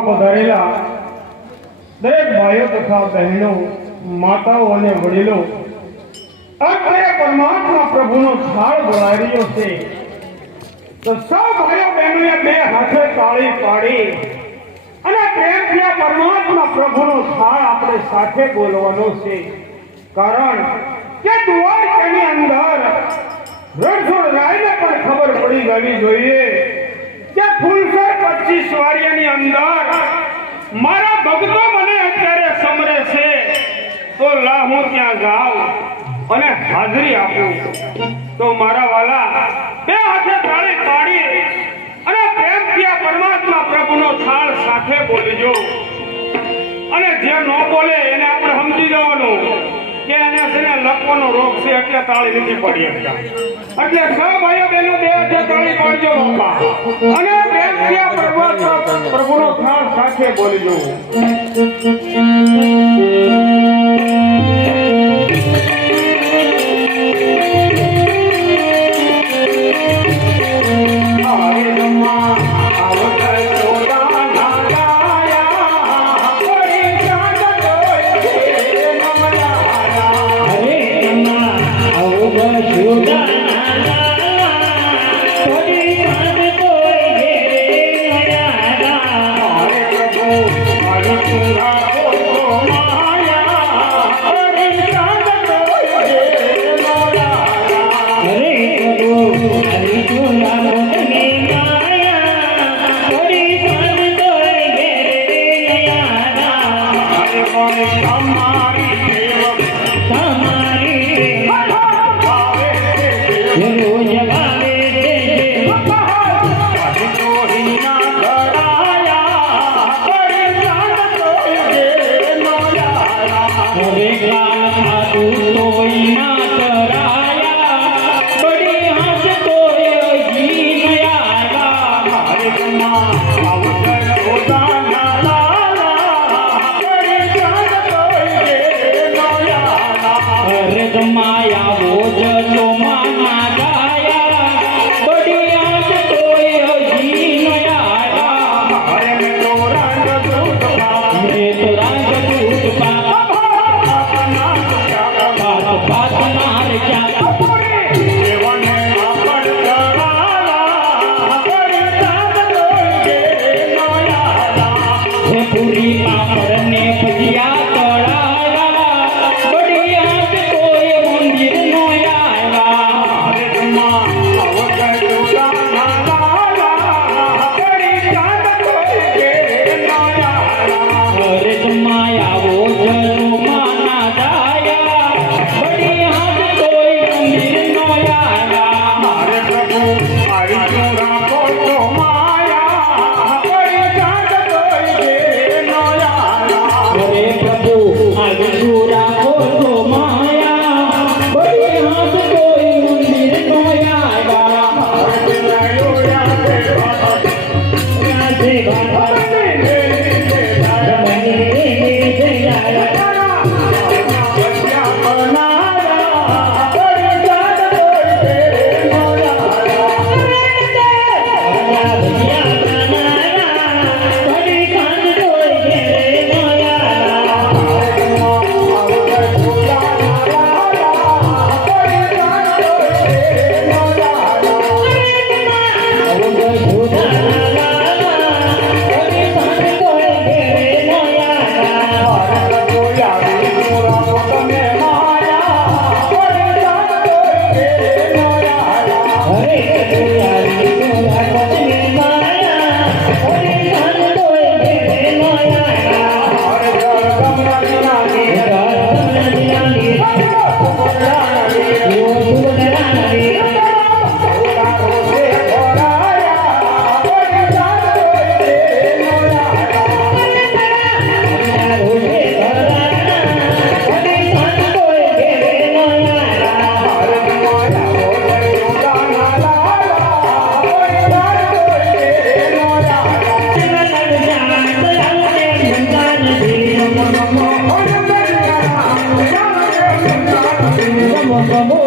સભામાં પધારેલા દરેક ભાઈઓ તથા બહેનો, માતાઓ અને વડીલો, અત્યારે પરમાત્મા પ્રભુનો થાળ બોલાવી રહ્યો છે, તો સૌ ભાઈઓ બહેનોએ બે હાથે તાળી પાડી અને પ્રેમથી આ પરમાત્મા પ્રભુનો થાળ આપણે સાથે બોલવાનો છે. કારણ કે દ્વારકાની અંદર રણછોડ રાયને પણ ખબર પડી જવી જોઈએ કે ફૂલસર 25 વારિયાની અંદર મારા ભક્તો મને અત્યારે સમરે છે, તો લા હું ત્યાં જાઉં અને હાજરી આપું. તો મારા વાલા બે હાથે તાળી પાડી અને પ્રેમથી આ પરમાત્મા પ્રભુનો થાળ સાથે બોલજો. અને જે ન બોલે એને આપણે સમજી જવાનું કે એને છે ને લખવાનો રોગ છે, એટલે તાળી નથી પડી શકતા. એટલે સૌ ભાઈઓ બહેનો બે હાથે તાળી પાડજો બાપા અને પ્રેમથી આ પ્રભુનો થાળ સાથે બોલજો. Vamos